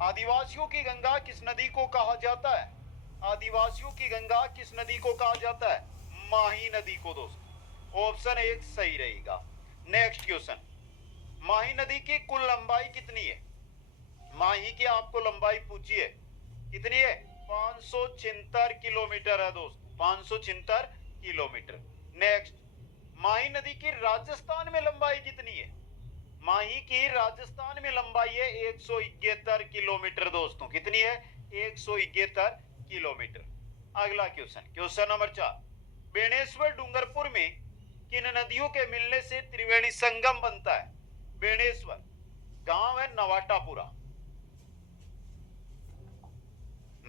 आदिवासियों की गंगा किस नदी को कहा जाता है? आदिवासियों की गंगा किस नदी को कहा जाता है? माही नदी को दोस्तों। ऑप्शन एक सही रहेगा। नेक्स्ट क्वेश्चन, माही नदी की कुल लंबाई कितनी है? माही की आपको लंबाई पूछी है, कितनी है? 576 किलोमीटर है दोस्तों, 576 किलोमीटर। नेक्स्ट, माही नदी की राजस्थान में लंबाई कितनी है? माही की राजस्थान में लंबाई है 171 किलोमीटर दोस्तों। कितनी है? 171 किलोमीटर। अगला question, question number 4, Beneshwar Dungarpur में किन नदियों के मिलने से त्रिवेणी संगम बनता है? बेणेश्वर गांव है नवाटापुरा,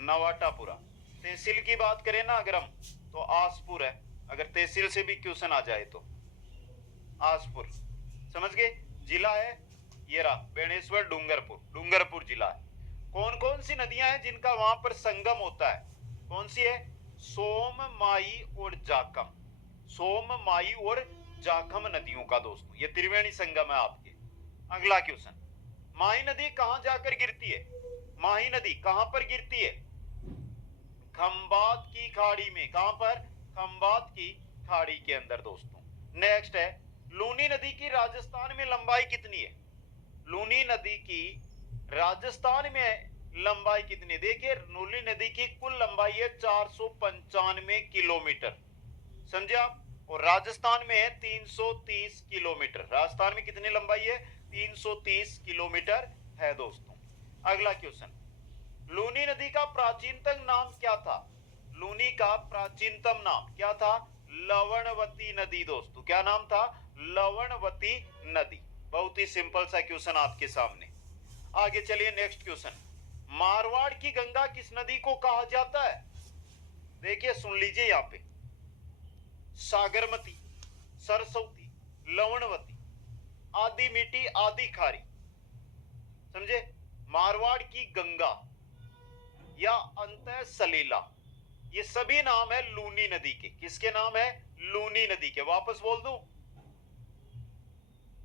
नवाटापुरा। तहसील की बात करें ना अगर हम, तो आसपुर है, अगर तहसील से भी क्वेश्चन आ जाए तो आसपुर। समझ गए? जिला है ये रहा बेणेश्वर डूंगरपुर, डूंगरपुर जिला है। कौन कौन सी नदियां हैं जिनका वहां पर संगम होता है? कौन सी है? सोम, माई और जाखम। सोम, माई और जाखम नदियों का दोस्तों ये त्रिवेणी संगम है आपके। अगला क्वेश्चन, माही नदी कहां जाकर गिरती है? माही नदी कहां पर गिरती है? खंबात की खाड़ी में। कहां पर? खंबात की खाड़ी के अंदर दोस्तों। नेक्स्ट है, लूनी नदी की राजस्थान में लंबाई कितनी है? लूनी नदी की राजस्थान में लंबाई कितनी है? देखिए लूनी नदी की कुल लंबाई है 495 किलोमीटर, समझे आप? और राजस्थान में है 330 किलोमीटर। राजस्थान में कितनी लंबाई है? 330 किलोमीटर है दोस्तों। अगला क्वेश्चन, लूनी नदी का प्राचीनतम नाम क्या था? लूनी का प्राचीनतम नाम क्या था? लवणवती नदी दोस्तों। क्या नाम था? लवणवती नदी। बहुत ही सिंपल सा क्वेश्चन आपके सामने। आगे चलिए नेक्स्ट क्वेश्चन, मारवाड़ की गंगा किस नदी को कहा जाता है? देखिए सुन लीजिए यहां पे, सागरमती, सरस्वती, लवणवती, आदि मीठी, आदि खारी। समझे? मारवाड़ की गंगा या अंतः सलीला, ये सभी नाम है लूनी नदी के। किसके नाम है? लूनी नदी के। वापस बोल दूं,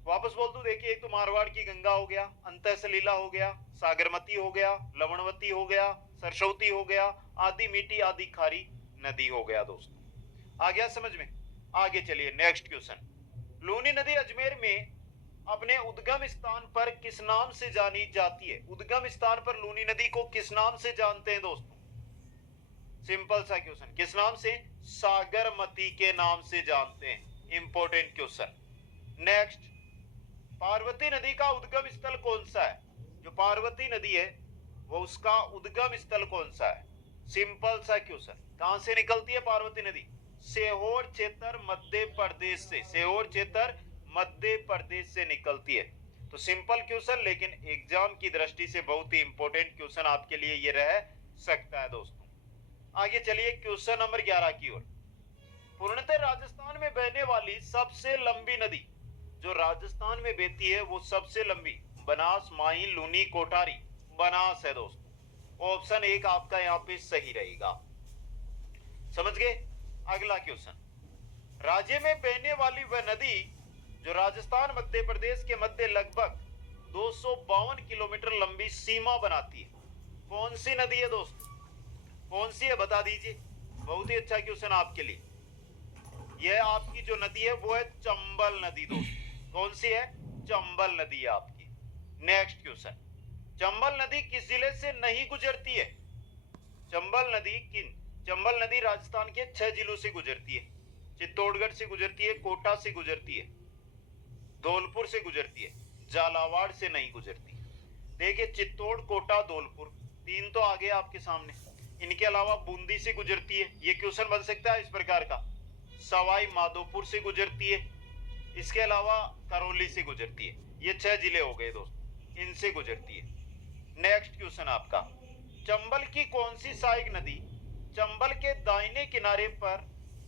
वापस बोल दूं। देखिए एक तो मारवाड़ की गंगा हो गया, अंतः सलीला हो गया, सागरमती हो गया, लवणवती हो गया, सरस्वती हो गया, आदि मीठी आदि खारी नदी हो गया दोस्तों। आ गया समझ में? आगे चलिए नेक्स्ट क्वेश्चन, लूनी नदी अजमेर में अपने उद्गम स्थान पर किस नाम से जानी जाती है? उद्गम स्थान पर लूनी नदी को किस नाम से जानते हैं दोस्तों? सिंपल सा क्वेश्चन, किस नाम से? सागरमती के नाम से जानते हैं। Important question. नेक्स्ट, पार्वती नदी का उद्गम स्थल कौन सा है? जो पार्वती नदी है वो उसका उद्गम स्थल कौन सा है? सिंपल सा क्वेश्चन। कहां से निकलती है पार्वती नदी? सीहोर क्षेत्र मध्य प्रदेश से। सीहोर क्षेत्र मध्य प्रदेश से निकलती है। तो सिंपल क्वेश्चन, लेकिन एग्जाम की दृष्टि से बहुत ही इंपॉर्टेंट क्वेश्चन आपके लिए ये रह सकता है दोस्तों। आगे चलिए क्वेश्चन नंबर 11 की ओर, पूर्णतः राजस्थान में बहने वाली सबसे लंबी नदी जो राजस्थान में बहती है वो सबसे लंबी बनास, माही, लूनी, कोठारी, बनास है दोस्तों। ऑप्शन एक आपका यहां पे सही रहेगा। समझ गए? अगला क्वेश्चन, राज्य में बहने वाली वह नदी जो राजस्थान मध्य प्रदेश के मध्य लगभग 252 किलोमीटर लंबी सीमा बनाती है, कौन सी नदी है दोस्तों? कौन सी है बता दीजिए। बहुत ही अच्छा क्वेश्चन आपके लिए। यह आपकी जो नदी है वो है चंबल नदी दोस्तों। कौन सी है? चंबल नदी है आपकी। नेक्स्ट क्वेश्चन, चंबल नदी किस जिले से नहीं गुजरती है? चंबल नदी किन? चंबल नदी राजस्थान के 6 जिलों से गुजरती है। चित्तौड़गढ़ से गुजरती है, कोटा से गुजरती है, धौलपुर से गुजरती है, झालावाड़ से नहीं गुजरती। देखिए चित्तौड़, कोटा, धौलपुर, तीन तो आगे आपके सामने। इनके अलावा बूंदी से गुजरती है। ये क्वेश्चन बन सकता है इस प्रकार का, सवाई माधोपुर से गुजरती है, इसके अलावा करौली से गुजरती है। ये 6 जिले हो गए दोस्तों, इनसे गुजरती है। नेक्स्ट क्वेश्चन आपका, चंबल की कौन सी सहायक नदी चंबल के दाहिने किनारे पर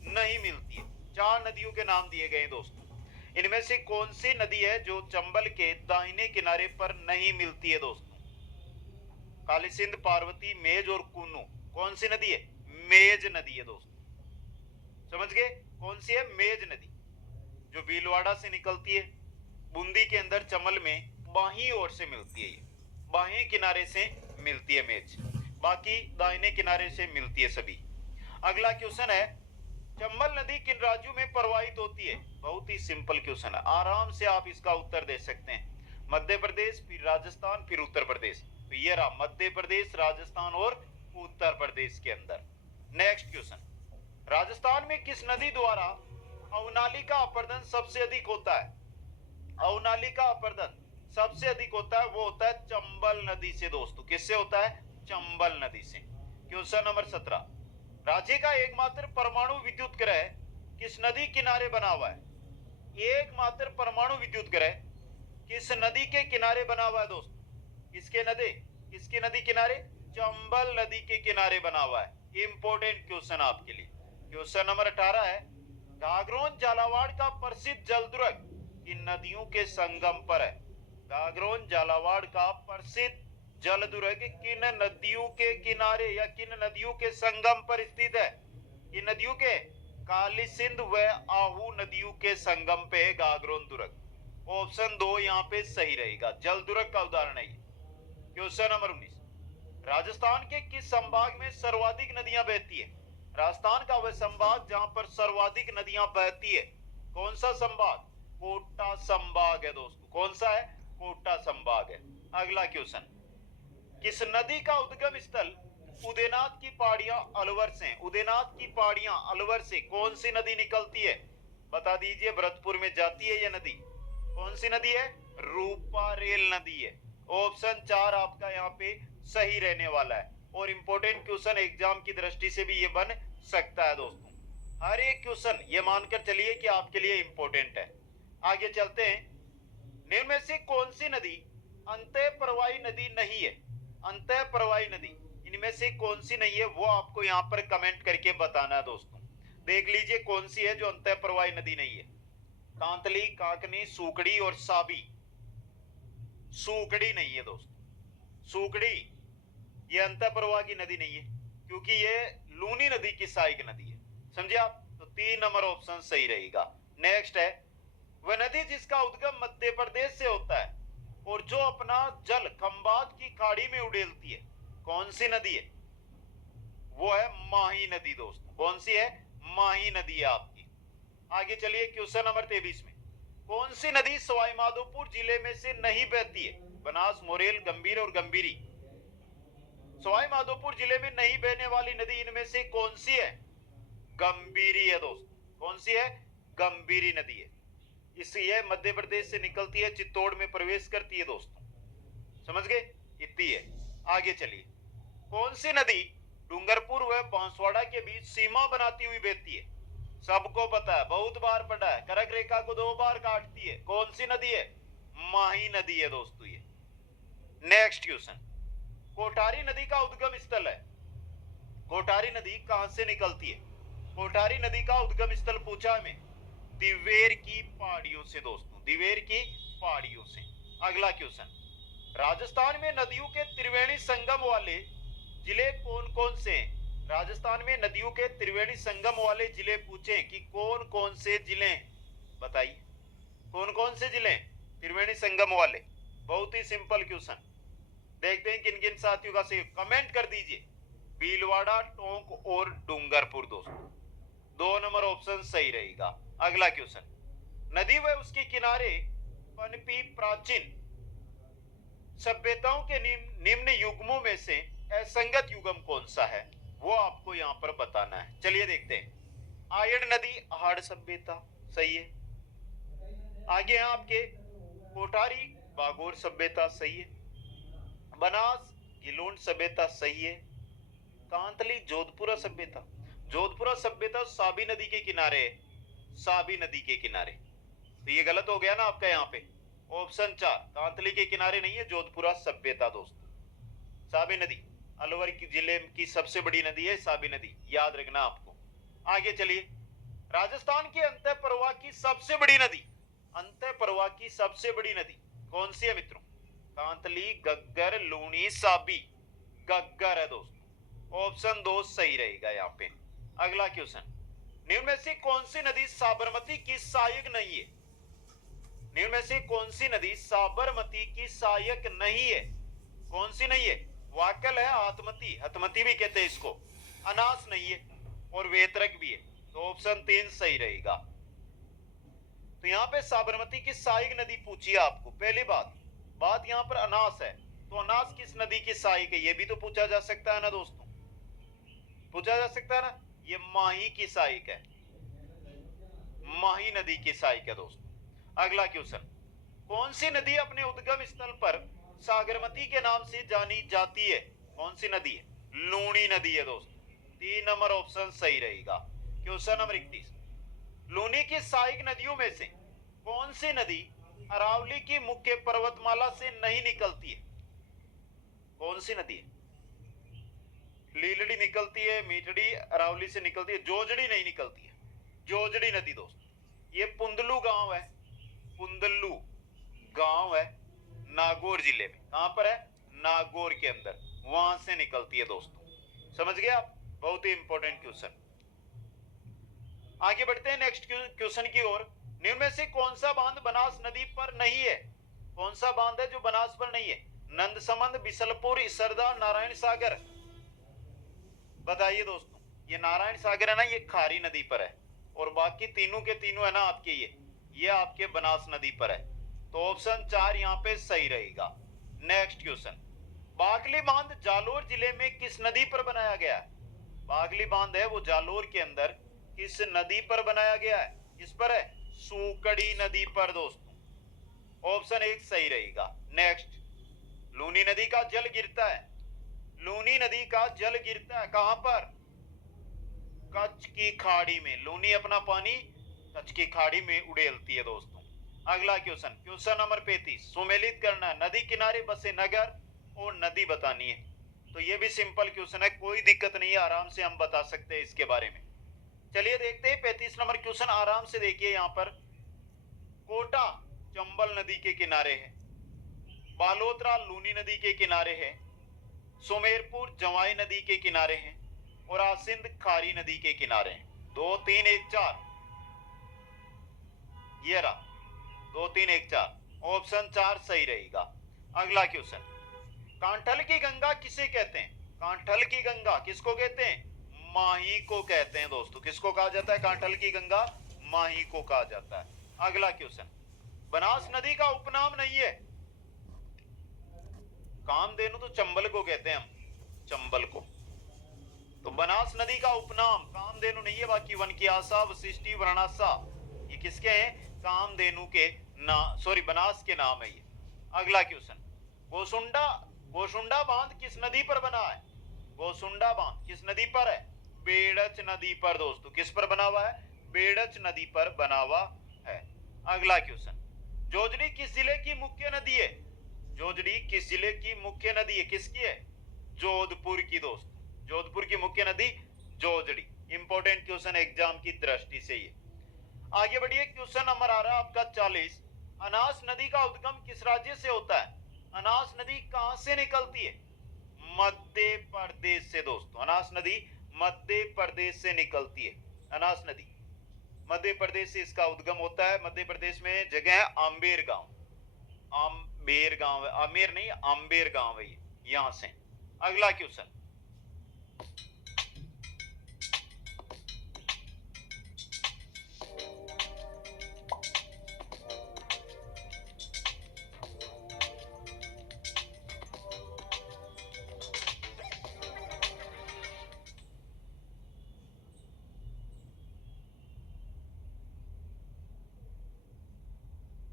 नहीं मिलती है? 4 नदियों के नाम दिए गए दोस्तों, इनमें से कौन सी नदी है जो चंबल के दाहिने किनारे पर नहीं मिलती है दोस्तों? काली सिंध, पार्वती, मेज और कूनू। कौन सी नदी है? मेज नदी है दोस्तों। समझ गए? कौन सी है? मेज नदी, जो भीलवाड़ा से निकलती है, बूंदी के अंदर चमल में बाही ओर से मिलती है ये। बाएं किनारे से मिलती है मेज, बाकी दाहिने किनारे से मिलती है सभी। अगला क्वेश्चन है, चंबल नदी किन राज्यों में प्रवाहित होती है? बहुत ही सिंपल क्वेश्चन है, आराम से आप इसका उत्तर दे सकते हैं। मध्य प्रदेश, फिर राजस्थान, फिर उत्तर प्रदेश। तो ये रहा मध्य प्रदेश, राजस्थान और उत्तर प्रदेश के अंदर। नेक्स्ट क्वेश्चन, राजस्थान में किस नदी द्वारा अवनाली का अपरदन सबसे अधिक होता है? अवनाली का अपरदन सबसे अधिक होता है, वो होता है चंबल नदी से दोस्तों। किससे होता है? चंबल नदी से। क्वेश्चन नंबर 17, राज्य का एकमात्र परमाणु विद्युत ग्रह किस नदी किनारे बना हुआ है? एकमात्र परमाणु विद्युत ग्रह किस नदी के किनारे बना हुआ है दोस्तों? किसकी नदी किनारे? चंबल नदी के किनारे बना हुआ है। इंपॉर्टेंट क्वेश्चन आपके लिए। क्वेश्चन नंबर 18 है, गागरोन झालावाड़ का प्रसिद्ध जलदुर्ग किन नदियों के संगम पर है? गागरोन झालावाड़ का प्रसिद्ध जलदुर्ग किन नदियों के किनारे या किन नदियों के संगम पर स्थित है? किन नदियों के? काली सिंध व आहू नदियों के संगम पे है गागरोन दुर्ग। ऑप्शन 2 यहाँ पे सही रहेगा, जलदुर्ग का उदाहरण है। क्वेश्चन नंबर 19, राजस्थान के किस संभाग में सर्वाधिक नदियां बहती है? राजस्थान का वह संभाग जहां पर सर्वाधिक नदियां बहती है, कौन सा संभाग? कोटा संभाग है दोस्तों। कौन सा है? कोटा संभाग है। अगला क्वेश्चन, किस नदी का उद्गम स्थल उदयनाथ की पहाड़ियां अलवर से? उदयनाथ की पहाड़ियां अलवर से कौन सी नदी निकलती है? बता दीजिए, भरतपुर में जाती है यह नदी। कौन सी नदी है? रूपारेल नदी है। ऑप्शन 4 आपका यहाँ पे सही रहने वाला है। और इंपॉर्टेंट क्वेश्चन एग्जाम की दृष्टि से भी ये बन सकता है दोस्तों। हर एक क्वेश्चन ये मानकर चलिए कि आपके लिए इंपॉर्टेंट है। आगे चलते हैं, निम्न में से कौन सी नदी अंतः प्रवाही नदी नहीं है? अंतः प्रवाही नदी इनमें से कौन सी नहीं है, वो आपको यहाँ पर कमेंट करके बताना है दोस्तों। देख लीजिए कौन सी है जो अंतः प्रवाही नदी नहीं है। कांतली, काकनी, सूकड़ी और साबी। सूकड़ी नहीं है दोस्तों। सूकड़ी ये अंतः प्रवाह की नदी नहीं है, क्योंकि ये लूनी नदी की सहायक नदी है। समझे आप? तो 3 नंबर ऑप्शन सही रहेगा। नेक्स्ट है, वह नदी जिसका उद्गम मध्य प्रदेश से होता है और जो अपना जल खंबात की खाड़ी में उड़ेलती है, कौन सी नदी है? वो है माही नदी दोस्तों। कौन सी है? माही नदी है आपकी। आगे चलिए, क्वेश्चन नंबर 23 में, कौन सी नदी सवाई माधोपुर जिले में से नहीं बहती है? बनास, मोरेल, गंभीर और गंभीरी। सवाई माधोपुर जिले में नहीं बहने वाली नदी इनमें से कौन सी है? गंभीरी है दोस्तों। कौन सी है? गंभीरी नदी है। इसलिए मध्य प्रदेश से निकलती है, चित्तौड़ में प्रवेश करती है दोस्तों। समझ गए? इतनी है। आगे चलिए, कौन सी नदी डूंगरपुर व बांसवाड़ा के बीच सीमा बनाती हुई बहती है? सबको पता है, बहुत बार पढ़ा है, कर्क रेखा को 2 बार काटती है। कौन सी नदी है? माही नदी है दोस्तों ये। नेक्स्ट क्वेश्चन, कोठारी नदी का उद्गम स्थल है। कोठारी नदी कहां से निकलती है? कोठारी नदी का उद्गम स्थल पूछा हमें दिवेर की पहाड़ियों से दोस्तों, दिवेर की पहाड़ियों से। अगला क्वेश्चन, राजस्थान में नदियों के त्रिवेणी संगम वाले जिले कौन कौन से हैं? राजस्थान में नदियों के त्रिवेणी संगम वाले जिले पूछे कि कौन कौन से जिले हैं, बताइए कौन कौन से जिले त्रिवेणी संगम वाले। बहुत ही सिंपल क्वेश्चन, देखते हैं किन किन साथियों का सही। कमेंट कर दीजिए, भीलवाड़ा, टोंक और डूंगरपुर दोस्तों। 2 नंबर ऑप्शन सही रहेगा। अगला क्वेश्चन, नदी व उसके किनारे पनपी प्राचीन सभ्यताओं के निम्न युग्मों में से असंगत युग्म कौन सा है, वो आपको यहां पर बताना है। चलिए देखते हैं। आयड़ नदी हाड़ सभ्यता सही है। आगे हैं आपके कोठारी बागोर सभ्यता सही है। बनास गिलोंड सभ्यता सही है। कांतली जोधपुरा सभ्यता, जोधपुरा सभ्यता साबी नदी के किनारे है, साबी नदी के किनारे। तो ये गलत हो गया ना आपका यहाँ पे। ऑप्शन 4 कांतली के किनारे नहीं है, जोधपुरा सभ्यता दोस्तों। साबी नदी अलवर की जिले की सबसे बड़ी नदी है साबी नदी, याद रखना आपको। आगे चलिए, राजस्थान की अंतः प्रवाह की सबसे बड़ी नदी, अंतः प्रवाह की सबसे बड़ी नदी कौन सी है मित्रों? कांतली, गग्गर, लूनी, साबी। गग्गर है दोस्तों। ऑप्शन 2 सही रहेगा यहाँ पे। अगला क्वेश्चन, निम्न में से कौन सी नदी साबरमती की सहायक नहीं है? निम्न में से कौन सी नदी साबरमती की सहायक नहीं है? कौन सी नहीं है? वाकल है, आत्मती, हतमती भी कहते हैं इसको, अनास नहीं है और वेतरक भी है। तो ऑप्शन 3 सही रहेगा। तो यहाँ पे साबरमती की सहायक नदी पूछी है आपको। पहली बात यहाँ पर अनास है, तो अनास किस नदी की सहायक है, ये भी तो पूछा जा सकता है ना दोस्तों, पूछा जा सकता है ना। ये माही की सहायक है, माही नदी की सहायक है दोस्तों। अगला क्वेश्चन, कौन सी नदी अपने उद्गम स्थल पर सागरमती के नाम से जानी जाती है? कौन सी नदी है? लूनी नदी है दोस्तों। 3 नंबर ऑप्शन सही रहेगा। क्वेश्चन नंबर 31, लूनी की सहायक नदियों में से कौन सी नदी अरावली की मुख्य पर्वतमाला से नहीं निकलती है? कौन सी नदी है? लीलड़ी निकलती है, मीठड़ी अरावली से निकलती है, जोजड़ी नहीं निकलती है। जोजड़ी नदी दोस्तों, ये पुंदलू गांव है, पुंदलू गांव है नागौर जिले में। कहां पर है? नागौर के अंदर, वहां से निकलती है दोस्तों। समझ गए आप? बहुत ही इंपॉर्टेंट क्वेश्चन। आगे बढ़ते हैं नेक्स्ट क्वेश्चन की ओर। निम्न में से कौन सा बांध बनास नदी पर नहीं है? कौन सा बांध है जो बनास पर नहीं है? नंदसमंद, बिसलपुर, इसरदा, नारायण सागर। बताइए दोस्तों, ये नारायण सागर है ना, ये खारी नदी पर है, और बाकी तीनों के तीनों है ना आपके ये आपके बनास नदी पर है। तो ऑप्शन 4 यहाँ पे सही रहेगा। नेक्स्ट क्वेश्चन, बागली बांध जालोर जिले में किस नदी पर बनाया गया है? बागली बांध है वो जालोर के अंदर किस नदी पर बनाया गया है? किस पर है? सूकड़ी नदी पर दोस्तों। ऑप्शन 1 सही रहेगा। नेक्स्ट, लूनी नदी का जल गिरता है, लूनी नदी का जल गिरता है कहां पर? कच्छ की खाड़ी में। लूनी अपना पानी कच्छ की खाड़ी में उड़ेलती है दोस्तों। अगला क्वेश्चन, क्वेश्चन नंबर 35, सुमेलित करना, नदी किनारे बसे नगर और नदी बतानी है। तो ये भी सिंपल क्वेश्चन है, कोई दिक्कत नहीं है, आराम से हम बता सकते हैं इसके बारे में। चलिए देखते हैं 35 नंबर क्वेश्चन, आराम से देखिए। यहाँ पर कोटा चंबल नदी के किनारे है, बालोतरा लूनी नदी के किनारे है, सुमेरपुर जवाई नदी के किनारे हैं, और आसिंद खारी नदी के किनारे हैं। 2 3 1 4, ये रहा 2 3 1 4। ऑप्शन 4 सही रहेगा। अगला क्वेश्चन, कांठल की गंगा किसे कहते हैं? कांठल की गंगा किसको कहते हैं? माही को कहते हैं दोस्तों। किसको कहा जाता है? कांठल की गंगा माही को कहा जाता है। अगला क्वेश्चन, बनास नदी का उपनाम नहीं है। कामधेनु तो चंबल को कहते हैं हम, चंबल को। तो बनास नदी का उपनाम कामधेनु नहीं है, बाकी वन की आशा, वशिष्ठी, वरणासा, ये किसके हैं? कामधेनु के बनास के नाम है ये। अगला क्वेश्चन, गोसुंडा बांध किस नदी पर बना है? गोसुंडा बांध किस नदी पर है? बेड़च नदी पर दोस्तों। किस पर बना हुआ है? बेड़च नदी पर बना हुआ है। अगला क्वेश्चन, जोजड़ी किस जिले की मुख्य नदी है? जोजड़ी किस जिले की मुख्य नदी है? किसकी है? जोधपुर की दोस्त। जोधपुर की मुख्य नदी जोजड़ी। इंपॉर्टेंट क्वेश्चन एग्जाम की दृष्टि से ये। आगे बढ़िए, क्वेश्चन नंबर आ रहा है आपका 40, अनास नदी का उद्गम किस राज्य से होता है? अनास नदी कहां से निकलती है? मध्य प्रदेश से दोस्तों। अनास नदी मध्य प्रदेश से निकलती है। अनास नदी मध्य प्रदेश से इसका उद्गम होता है। मध्य प्रदेश में जगह है आम्बेर गांव, आम्बेर गांव है, आमेर नहीं, आम्बेर गांव है ये, यहां से। अगला क्वेश्चन,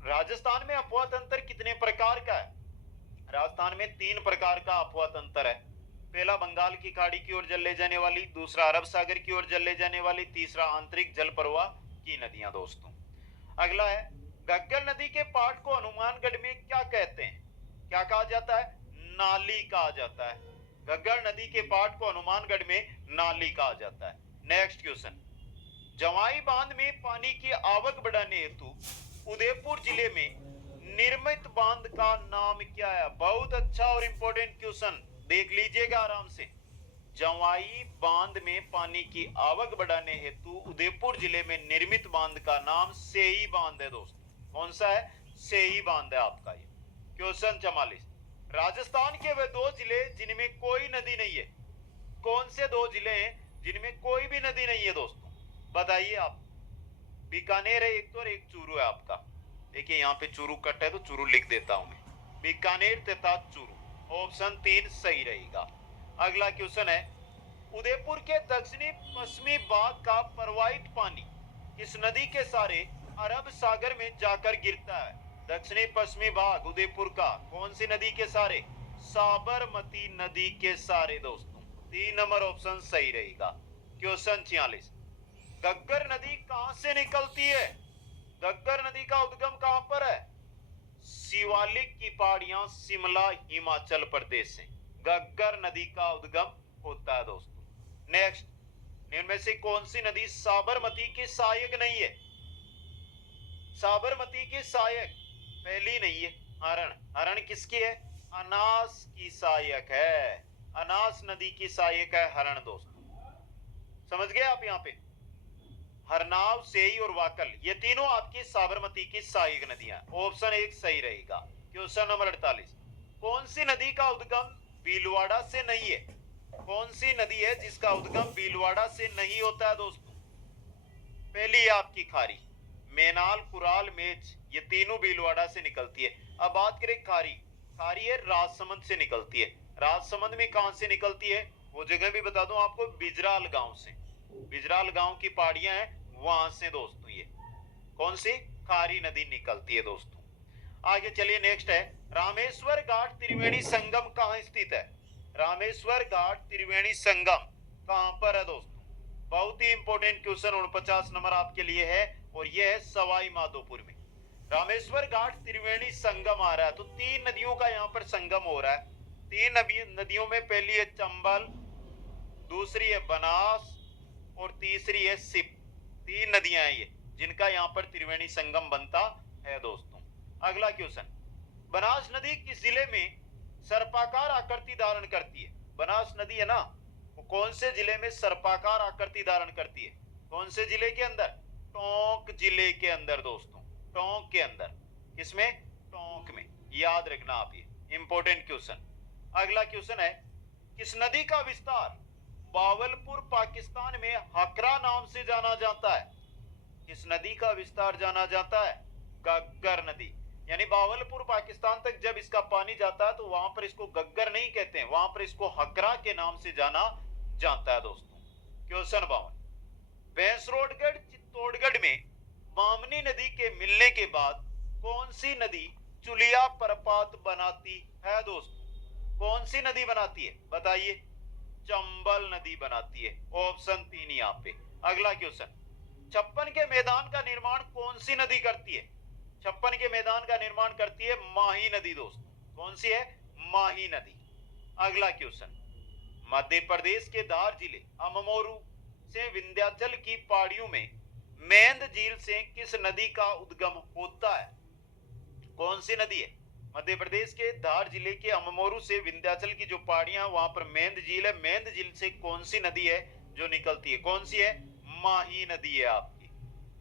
राजस्थान में अफवाह तंत्र कितने प्रकार का है? राजस्थान में 3 प्रकार का अफवाह तंत्र है। पहला बंगाल की खाड़ी की ओर जल ले जाने वाली, दूसरा अरब सागर की ओर जल ले जाने वाली, तीसरा आंतरिक जल प्रवाह की नदियां दोस्तों। अगला है, घग्गर नदी के पाट को हनुमानगढ़ में क्या कहते हैं? क्या कहा जाता है? नाली कहा जाता है। घग्गर नदी के पाट को हनुमानगढ़ में नाली कहा जाता है। नेक्स्ट क्वेश्चन, जवाई बांध में पानी की आवक बढ़ाने हेतु उदयपुर जिले में निर्मित बांध का नाम क्या है? बहुत अच्छा और इंपॉर्टेंट क्वेश्चन, देख लीजिएगा आराम से। जवाई बांध में पानी की आवक बढ़ाने हेतु उदयपुर जिले में निर्मित बांध का नाम सेई बांध है दोस्तों। कौन सा है? सेई बांध है आपका ये। क्वेश्चन 44, राजस्थान के वे दो जिले जिनमें कोई नदी नहीं है। कौन से दो जिले हैं जिनमें कोई भी नदी नहीं है दोस्तों, बताइए आप। बीकानेर है एक तो, और एक चूरू है आपका। देखिए यहाँ पे चूरू कट है तो चूरू लिख देता हूं मैं, बीकानेर तथा चूरू। ऑप्शन 3 सही रहेगा। अगला क्वेश्चन है, उदयपुर के दक्षिणी पश्चिमी भाग का प्रवाहित पानी किस नदी के सहारे अरब सागर में जाकर गिरता है? दक्षिणी पश्चिमी भाग उदयपुर का कौन सी नदी के सहारे? साबरमती नदी के सहारे दोस्तों। 3 नंबर ऑप्शन सही रहेगा। क्वेश्चन 46, घग्गर नदी कहां से निकलती है? घग्गर नदी का उद्गम कहां पर है? शिवालिक की पहाड़ियां, शिमला, हिमाचल प्रदेश से घग्गर नदी का उद्गम होता है दोस्तों। नेक्स्ट, इनमें से कौन सी नदी साबरमती की सहायक नहीं है? साबरमती की सहायक पहली नहीं है हरण। हरण किसकी है? अनास की सहायक है। अनास नदी की सहायक है हरण दोस्तों। समझ गए आप? यहाँ पे हरनाव, सेई और वाकल, ये तीनों आपकी साबरमती की सहायक नदियां। ऑप्शन 1 सही रहेगा। क्वेश्चन नंबर 48, कौन सी नदी का उद्गम भीलवाड़ा से नहीं है? कौन सी नदी है जिसका उद्गम भीलवाड़ा से नहीं होता है दोस्तों? पहली है आपकी खारी, मेनाल, कुराल, मेच, ये तीनों भीलवाड़ा से निकलती है। अब बात करें खारी, खारी है राजसमंद से निकलती है। राजसमंद में कहां से निकलती है वो जगह भी बता दूं आपको, बिजराल गांव से। बिजराल गांव की पहाड़ियां हैं वहां से दोस्तों ये कौन सी खारी नदी निकलती है दोस्तों। आगे चलिए, नेक्स्ट है, रामेश्वर घाट त्रिवेणी संगम कहां स्थित है? रामेश्वर घाट त्रिवेणी संगम कहां पर है दोस्तों? बहुत ही इंपॉर्टेंट क्वेश्चन 49 नंबर आपके लिए है, और यह है सवाई माधोपुर में। रामेश्वर घाट त्रिवेणी संगम आ रहा है, तो 3 नदियों का यहाँ पर संगम हो रहा है। 3 नदियों में पहली है चंबल, दूसरी है बनास और तीसरी है सिप। 3 नदियां हैं ये जिनका यहाँ पर त्रिवेणी संगम बनता है दोस्तों। अगला क्वेश्चन, बनास नदी किस जिले में सर्पाकार आकृति धारण करती है? बनास नदी है ना, वो कौन से जिले में सर्पाकार आकृति धारण करती है? कौन से जिले के अंदर? टोंक जिले के अंदर दोस्तों, टोंक के अंदर। किसमें? टोंक में। याद रखना आप, ये इंपॉर्टेंट क्वेश्चन। अगला क्वेश्चन है, किस नदी का विस्तार बावलपुर पाकिस्तान में हकरा नाम से जाना जाता है? किस नदी का विस्तार जाना जाता है? घग्गर नदी। यानी बावलपुर पाकिस्तान तक जब इसका पानी जाता है तो वहां पर इसको घग्गर नहीं कहते हैं, वहां पर इसको हकरा के नाम से जाना जाता है दोस्तों। क्वेश्चन 52, भैंसरोडगढ़ चित्तौड़गढ़ में बामनी नदी के मिलने के बाद कौन सी नदी चुलिया प्रपात बनाती है दोस्तों? कौन सी नदी बनाती है बताइए? चंबल नदी बनाती है। ऑप्शन 3 यहाँ पे। अगला क्वेश्चन, छप्पन के मैदान का निर्माण कौन सी नदी करती है? छप्पन के मैदान का निर्माण करती है माही नदी दोस्तों। कौन सी है? माही नदी। अगला क्वेश्चन, मध्य प्रदेश के धार जिले अममोरू से विंध्याचल की पहाड़ियों में मेंद झील से किस नदी का उद्गम होता है? कौन सी नदी है? मध्य प्रदेश के धार जिले के अममोरू से विंध्याचल की जो पहाड़ियां वहां पर मेंद झील है। मेंद झील से कौन सी नदी है जो निकलती है? कौन सी है? माही नदी है आपकी।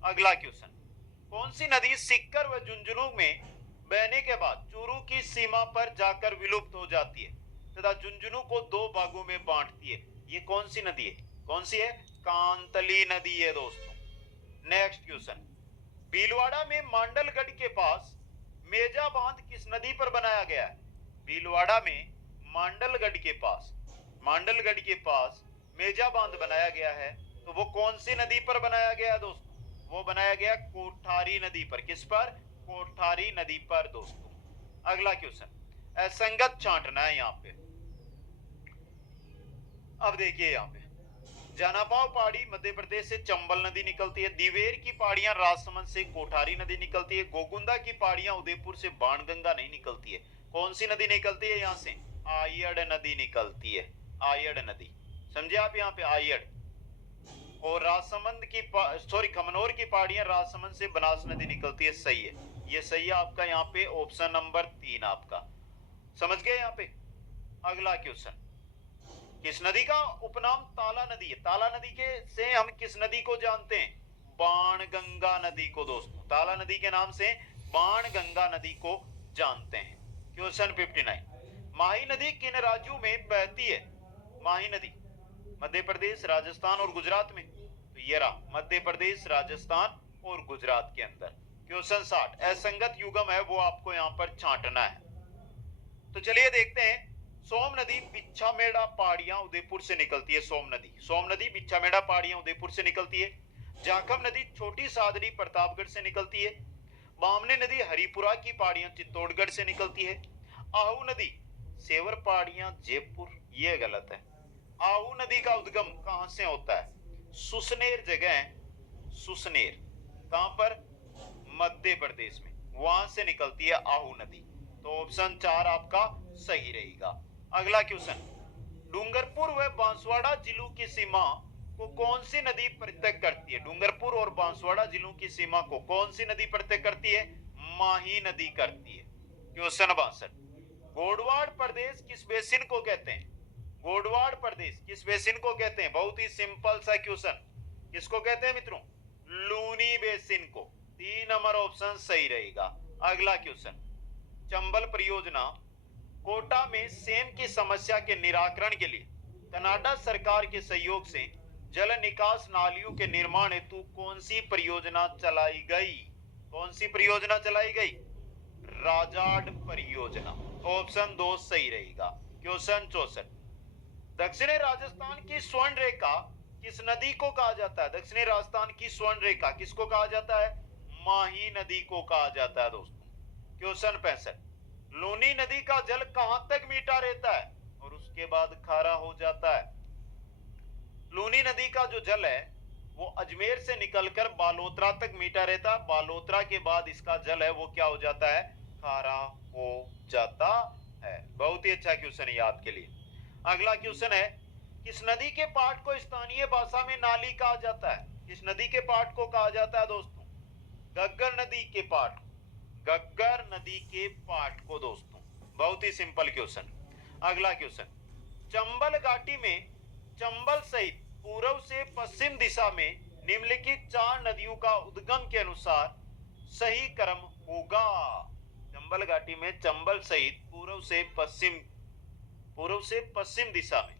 अगला क्वेश्चन, कौन सी नदी सिक्कर व झुंझुनू में बहने के बाद चूरू की सीमा पर जाकर विलुप्त हो जाती है तथा झुंझुनू को 2 भागों में बांटती है? ये कौन सी नदी है? कौन सी है? कांतली नदी है दोस्तों। नेक्स्ट क्वेश्चन, भीलवाड़ा में मांडलगढ़ के पास मेजा बांध किस नदी पर बनाया गया है? भीलवाड़ा में मांडलगढ़ के पास मेजा बांध बनाया गया है, तो वो कौन सी नदी पर बनाया गया है दोस्तों? वो बनाया गया कोठारी नदी पर। किस पर? कोठारी नदी पर दोस्तों। अगला क्वेश्चन, असंगत छांटना है यहाँ पे। अब देखिए यहाँ पे, जनापाव पहाड़ी मध्य प्रदेश से चंबल नदी निकलती है। दिवेर की पहाड़ियां राजसमंद से कोठारी नदी निकलती है। गोगुंदा की पहाड़ियां उदयपुर से बाणगंगा नहीं निकलती है। कौन सी नदी निकलती है यहाँ से? आयड़ नदी निकलती है। आयड़ नदी, समझे आप यहाँ पे? आयड़। और राजसमंद की खमनोर की पहाड़ियां राजसमंद से बनास नदी निकलती है। सही है, ये सही है आपका यहाँ पे ऑप्शन नंबर 3 आपका। समझ गए यहाँ पे? अगला क्वेश्चन, किस नदी का उपनाम ताला नदी है? ताला नदी के से हम किस नदी को जानते हैं? बाणगंगा नदी को दोस्तों। ताला नदी के नाम से बाणगंगा नदी को जानते हैं। क्वेश्चन 59, माही नदी किन राज्यों में बहती है? माही नदी मध्य प्रदेश, राजस्थान और गुजरात में। तो ये रहा मध्य प्रदेश, राजस्थान और गुजरात के अंदर। क्वेश्चन 60, असंगत युग्म है वो आपको यहां पर छांटना है। तो चलिए देखते हैं। सोम नदी बिच्छामेड़ा पहाड़ियां उदयपुर से निकलती है। सोम नदी बिच्छामेड़ा पहाड़ियां उदयपुर से निकलती है। जाखम नदी छोटी सादरी प्रतापगढ़ से निकलती है। बामनी नदी हरिपुरा की पहाड़ियां चित्तौड़गढ़ से निकलती है। आहू नदी सेवर पहाड़ियां जयपुर, ये गलत है। आहू नदी का उद्गम कहां से होता है? सुसनेर जगह है, सुसनेर कहां पर? मध्य प्रदेश में, वहां से निकलती है आहू नदी। तो ऑप्शन 4 आपका सही रहेगा। अगला क्वेश्चन, डूंगरपुर व बांसवाड़ा जिलों की सीमा को कौन सी नदी प्रत्यक्ष करती है? डूंगरपुर और बांसवाड़ा जिलों की सीमा को कौन सी नदी प्रत्यक्ष करती है? माही नदी करती है। क्वेश्चन 62, गोडवाड़ प्रदेश किस बेसिन को कहते हैं? गोडवाड़ प्रदेश किस बेसिन को कहते हैं? बहुत ही सिंपल सा क्वेश्चन, किसको कहते हैं मित्रों? लूनी बेसिन को। 3 नंबर ऑप्शन सही रहेगा। अगला क्वेश्चन, चंबल परियोजना कोटा में सेम की समस्या के निराकरण के लिए कनाडा सरकार के सहयोग से जल निकास नालियों के निर्माण हेतु कौन सी परियोजना चलाई गई? कौन सी परियोजना चलाई गई? राजाड परियोजना। ऑप्शन 2 सही रहेगा। क्वेश्चन 64, दक्षिणी राजस्थान की स्वर्ण रेखा किस नदी को कहा जाता है? दक्षिणी राजस्थान की स्वर्ण रेखा किसको कहा जाता है? माही नदी को कहा जाता है दोस्तों। क्वेश्चन 65, लूनी नदी का जल कहां तक मीठा रहता है और उसके बाद खारा हो जाता है? लूनी नदी का जो जल है वो अजमेर से निकलकर बालोतरा तक मीठा रहता है। बालोतरा के बाद इसका जल है वो क्या हो जाता है? खारा हो जाता है। बहुत ही अच्छा क्वेश्चन है आपके लिए। अगला क्वेश्चन है, किस नदी के पाठ को स्थानीय भाषा में नाली कहा जाता है? किस नदी के पाठ को कहा जाता है दोस्तों? गग्गर नदी के पाठ, गग्गर नदी के पाठ को दोस्तों। बहुत ही सिंपल क्वेश्चन। अगला क्वेश्चन, चंबल घाटी में चंबल सहित पूर्व से पश्चिम दिशा में निम्नलिखित 4 नदियों का उद्गम के अनुसार सही क्रम होगा? चंबल घाटी में चंबल सहित पूर्व से पश्चिम दिशा में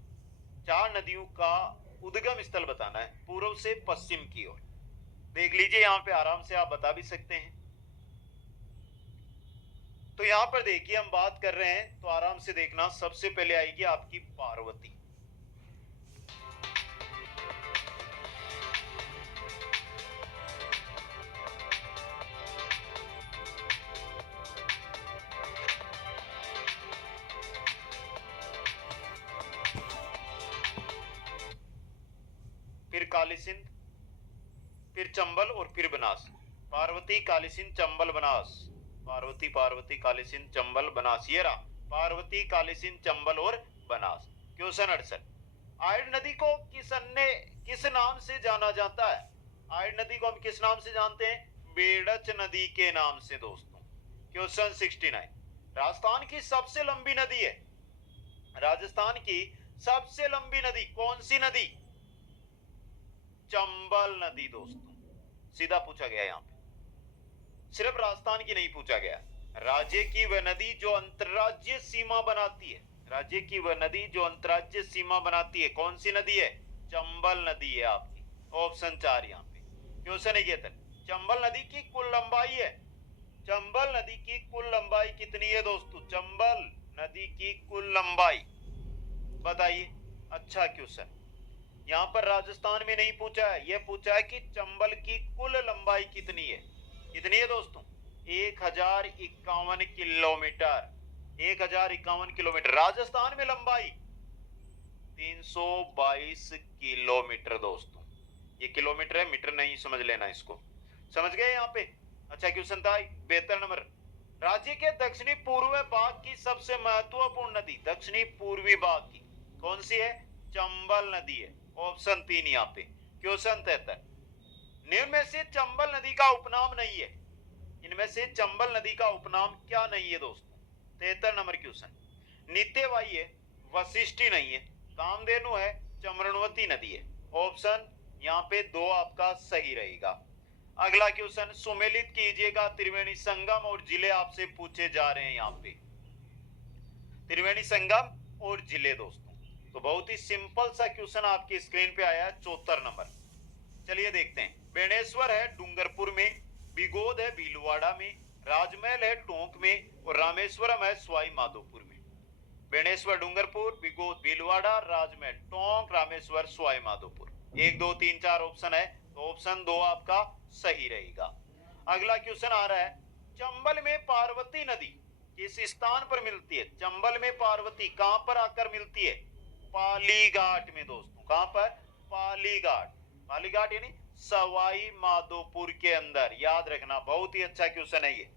4 नदियों का उद्गम स्थल बताना है, पूर्व से पश्चिम की ओर। देख लीजिए, यहां पे आराम से आप बता भी सकते हैं। तो यहां पर देखिए हम बात कर रहे हैं तो आराम से देखना। सबसे पहले आएगी आपकी पार्वती। फिर काली सिंध, फिर चंबल और फिर बनास। पार्वती, काली सिंध, चंबल, बनास। पार्वती, पार्वती, काली सिंध, चंबल, बनास। ये रहा पार्वती, काली सिंध, चंबल और बनास। क्वेश्चन 68, आयड़ नदी को किस नाम से जाना जाता है? आयड़ नदी को हम किस नाम से जानते हैं? बेड़च नदी के नाम से दोस्तों। क्वेश्चन 69, राजस्थान की सबसे लंबी नदी है। राजस्थान की सबसे लंबी नदी कौन सी नदी? चंबल नदी दोस्तों। सीधा पूछा गया यहां पे, सिर्फ राजस्थान की नहीं पूछा गया, राज्य की वह नदी जो अंतरराज्यीय सीमा बनाती है। राज्य की वह नदी जो अंतरराज्यीय सीमा बनाती है, कौन सी नदी है? चंबल नदी है आपकी। ऑप्शन 4 यहां पे। क्वेश्चन 71, चंबल नदी की कुल लंबाई है। चंबल नदी की कुल लंबाई कितनी है दोस्तों? चंबल नदी की कुल लंबाई बताइए। अच्छा क्वेश्चन, यहां पर राजस्थान में नहीं पूछा है, यह पूछा है कि चंबल की कुल लंबाई कितनी है। कितनी है दोस्तों? 1051 किलोमीटर। 1051 किलोमीटर। राजस्थान में लंबाई 322 किलोमीटर दोस्तों। ये किलोमीटर है, मीटर नहीं, समझ लेना इसको। समझ गए यहां पे? अच्छा क्वेश्चन था 72 नंबर, राज्य के दक्षिणी पूर्व भाग की सबसे महत्वपूर्ण नदी दक्षिणी पूर्वी भाग की कौन सी है? चंबल नदी है। ऑप्शन 3 यहाँ पे। क्वेश्चन 73, निम्न में से चंबल नदी का उपनाम नहीं है। इनमें से चंबल नदी का उपनाम क्या नहीं है दोस्तों? 73 नंबर क्वेश्चन, नित्यवाई है, वशिष्ठी नहीं है, कामधेनु है, चमरणवती नदी है। ऑप्शन यहाँ पे 2 आपका सही रहेगा। अगला क्वेश्चन, सुमेलित कीजिएगा त्रिवेणी संगम और जिले आपसे पूछे जा रहे हैं यहाँ पे। त्रिवेणी संगम और जिले दोस्तों। तो बहुत ही सिंपल सा क्वेश्चन आपकी स्क्रीन पे आया है 74 नंबर। चलिए देखते हैं। बेणेश्वर है डूंगरपुर में, बिगोद है भीलवाड़ा में, राजमहल है टोंक में और रामेश्वरम है सवाई माधोपुर में। बेणेश्वर डूंगरपुर, बिगोद भीलवाड़ा, राजमहल टोंक, रामेश्वर सवाई माधोपुर। 1 2 3 4 ऑप्शन है, तो ऑप्शन 2 आपका सही रहेगा। अगला क्वेश्चन आ रहा है, चंबल में पार्वती नदी किस स्थान पर मिलती है? चंबल में पार्वती कहां पर आकर मिलती है? पाली घाट में दोस्तों। कहां पर? पाली घाट। पाली घाट यानी सवाई माधोपुर के अंदर, याद रखना, बहुत ही अच्छा क्वेश्चन है ये।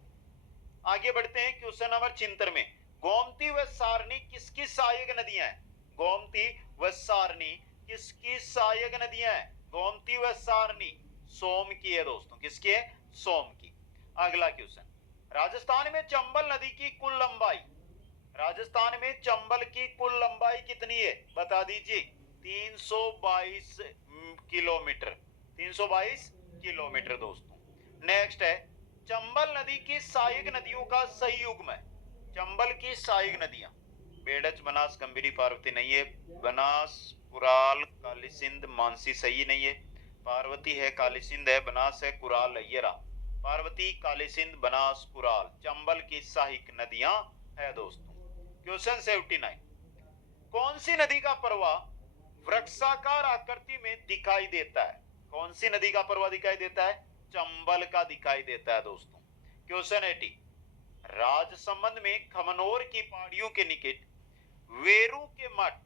आगे बढ़ते हैं क्वेश्चन नंबर 76 में। गोमती व सारनी किसकी सहायक नदियां हैं? गोमती व सारनी किसकी सहायक नदियां हैं? गोमती व सारनी सोम की है दोस्तों। किसकी है? सोम की। अगला क्वेश्चन, राजस्थान में चंबल नदी की कुल लंबाई, राजस्थान में चंबल की कुल लंबाई कितनी है? बता दीजिए। 322 किलोमीटर। 322 किलोमीटर दोस्तों। नेक्स्ट है, चंबल नदी की सहायक नदियों का सही युग्म है। चंबल की सहायक नदियां बेड़च, बनास, गंभीरी, पार्वती नहीं है। बनास, कुराल, काली सिंध, मानसी सही नहीं है। पार्वती है, काली सिंध है, बनास है, कुराल है। ये रहा पार्वती, काली सिंध, बनास, कुराल चंबल की सहायक नदियां है दोस्तों। क्वेश्चन 79, कौन सी नदी का प्रवाह वृक्षाकार आकृति में दिखाई देता है? कौन सी नदी का प्रवाह दिखाई देता है? चंबल का दिखाई देता है दोस्तों। क्वेश्चन 80, राजसमंद में खमनोर की पहाड़ियों के निकट वेरू के मठ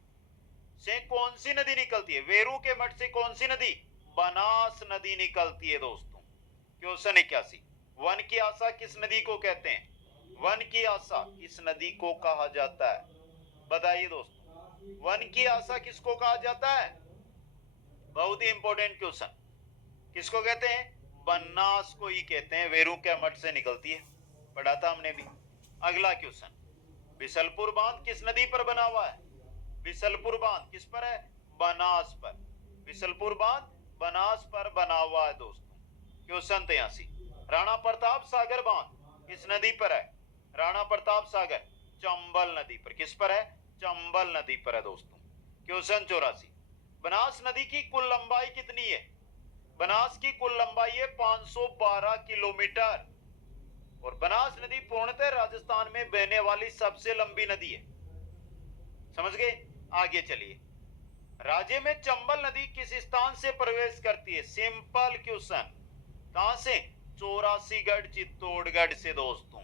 से कौन सी नदी निकलती है? वेरू के मठ से कौन सी नदी? बनास नदी निकलती है दोस्तों। क्वेश्चन 81, वन की आशा किस नदी को कहते हैं? वन की आशा किस नदी को कहा जाता है? बताइए दोस्तों, वन की आशा किसको कहा जाता है? बहुत ही इंपॉर्टेंट क्वेश्चन। किसको कहते हैं? बनास को ही कहते हैं। वेरू के मठ से निकलती है, पढ़ा था हमने भी। अगला क्वेश्चन, बिसलपुर बांध किस नदी पर बना हुआ है? बिसलपुर बांध किस पर है? बनास पर। बिसलपुर बांध बनास पर बना हुआ है दोस्तों। क्वेश्चन 83, राणा प्रताप सागर बांध किस नदी पर है? राणा प्रताप सागर चंबल नदी पर। किस पर है? चंबल नदी पर है दोस्तों। क्वेश्चन 84, बनास नदी की कुल लंबाई कितनी है? बनास की कुल लंबाई है 512 किलोमीटर और बनास नदी पूर्णतः राजस्थान में बहने वाली सबसे लंबी नदी है। समझ गए? आगे चलिए। राज्य में चंबल नदी किस स्थान से प्रवेश करती है? Simple question. कहां से? 84गढ़ चित्तौड़गढ़ से दोस्तों।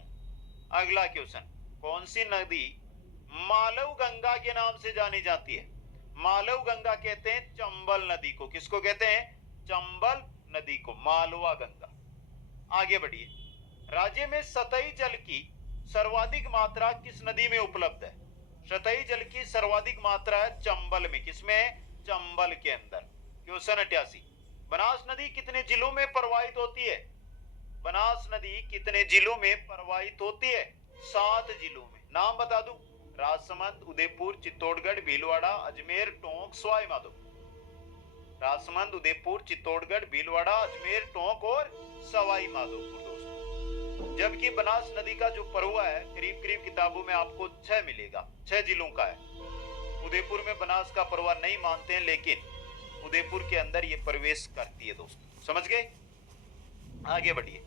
अगला क्वेश्चन, कौन सी नदी मालव गंगा के नाम से जानी जाती है? मालव गंगा कहते हैं चंबल नदी को। किसको कहते हैं? चंबल नदी को, मालवा गंगा। आगे बढ़िए। राज्य में सतही जल की सर्वाधिक मात्रा किस नदी में उपलब्ध है? सतही जल की सर्वाधिक मात्रा है चंबल में। किसमें है? चंबल के अंदर। क्वेश्चन 88, बनास नदी कितने जिलों में प्रवाहित होती है? बनास नदी कितने जिलों में प्रवाहित होती है? 7 जिलों में। नाम बता दूं, राजसमंद, उदयपुर, चित्तौड़गढ़, भीलवाड़ा, अजमेर, टोंक, सवाई माधोपुर। राजसमंद, उदयपुर, चित्तौड़गढ़, भीलवाड़ा, अजमेर, टोंक और सवाई माधोपुर दोस्तों। जबकि बनास नदी का जो प्रवाह है करीब करीब किताबों में आपको 6 मिलेगा, 6 जिलों का है। उदयपुर में बनास का प्रवाह नहीं मानते हैं, लेकिन उदयपुर के अंदर ये प्रवेश करती है दोस्तों। समझ गए? आगे बढ़िए।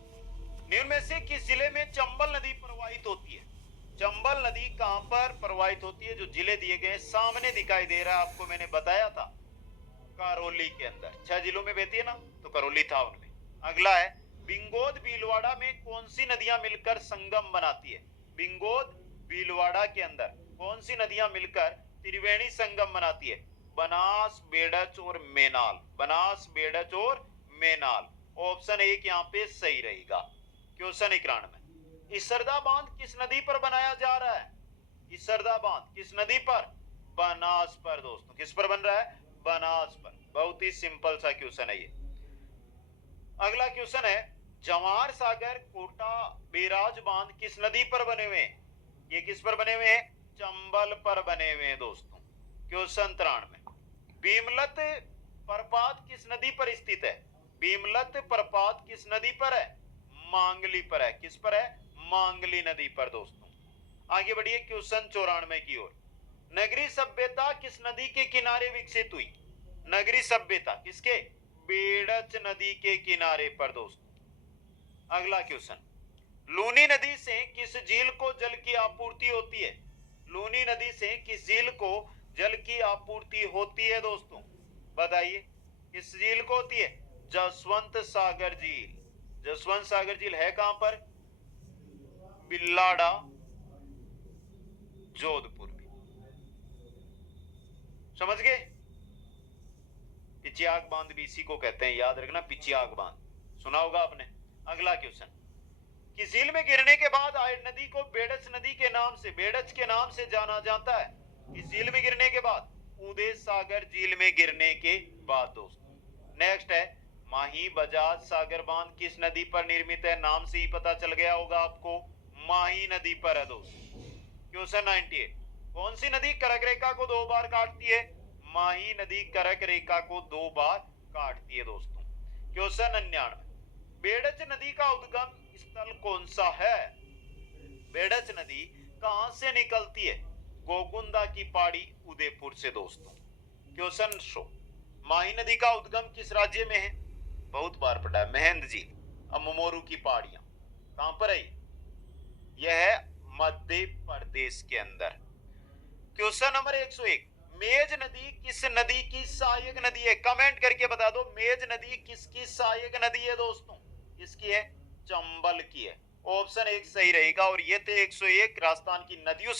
निम्न में से किस जिले में चंबल नदी प्रवाहित होती है? चंबल नदी कहां पर प्रवाहित होती है? जो जिले दिए गए सामने दिखाई दे रहा है आपको, मैंने बताया था करौली के अंदर। 6 जिलों में बहती है ना, तो करौली था उनमें। अगला है, बिंगोद भीलवाड़ा में कौन सी नदियां मिलकर संगम बनाती है? बिंगोद भीलवाड़ा के अंदर कौन सी नदियां मिलकर त्रिवेणी संगम बनाती है? बनास, बेड़च और मेनाल। बनास, बेड़च और मेनाल। ऑप्शन 1 यहाँ पे सही रहेगा। क्वेश्चन 91, इसरदा बांध किस नदी पर बनाया जा रहा है? इसरदा बांध किस नदी पर? बनास पर दोस्तों। किस पर बन रहा है? बनास पर। बहुत ही सिंपल सा क्वेश्चन है ये। अगला क्वेश्चन है, जवाहर सागर, कोटा, बेराज बांध किस नदी पर बने हुए हैं? ये किस पर बने हुए हैं? चंबल पर बने हुए हैं दोस्तों। क्वेश्चन 93, भीमलत प्रपात किस नदी पर स्थित है? भीमलत प्रपात किस नदी पर है? मांगली पर है। किस पर है? मांगली नदी पर दोस्तों। आगे बढ़िए क्वेश्चन 94 की ओर। नगरी सभ्यता किस नदी के किनारे विकसित हुई? नगरी सभ्यता किसके? बेड़च नदी के किनारे पर दोस्तों। अगला क्वेश्चन, लूनी नदी से किस झील को जल की आपूर्ति होती है? लूनी नदी से किस झील को जल की आपूर्ति होती है दोस्तों? बताइए किस झील को होती है? जसवंत सागर झील। जसवंत सागर झील है कहां पर? बिल्लाडा, जोधपुर में। समझ गए? पिचियाग बांध भी इसी को कहते हैं, याद रखना, पिचियाग बांध सुना होगा आपने। अगला क्वेश्चन, किस झील में गिरने के बाद आयड नदी को बेड़च नदी के नाम से, बेड़च के नाम से जाना जाता है? किस झील में गिरने के बाद? उदय सागर झील में गिरने के बाद दोस्तों। नेक्स्ट है, माही बजाज सागर बांध किस नदी पर निर्मित है? नाम से ही पता चल गया होगा आपको, माही नदी पर है दोस्तों। क्वेश्चन 98, कौन सी नदी कर्क रेखा को 2 बार काटती है? माही नदी कर्क रेखा को 2 बार काटती है दोस्तों। क्वेश्चन 99, बेड़च नदी का उद्गम स्थल कौन सा है? बेड़च नदी कहां से निकलती है? गोगुंदा की पहाड़ी, उदयपुर से दोस्तों। क्वेश्चन 100, माही नदी का उद्गम किस राज्य में है? बहुत बार पढ़ा है, महेंद्र झील, अममोरू की पहाड़ियां। कहां पर है? यह है मध्य प्रदेश के अंदर। क्वेश्चन नंबर 101, मेज नदी किस नदी की सहायक नदी है? कमेंट करके बता दो, मेज नदी किसकी सहायक नदी है दोस्तों? किसकी है? चंबल की है। ऑप्शन 1 सही रहेगा। और ये थे 101 राजस्थान की नदियों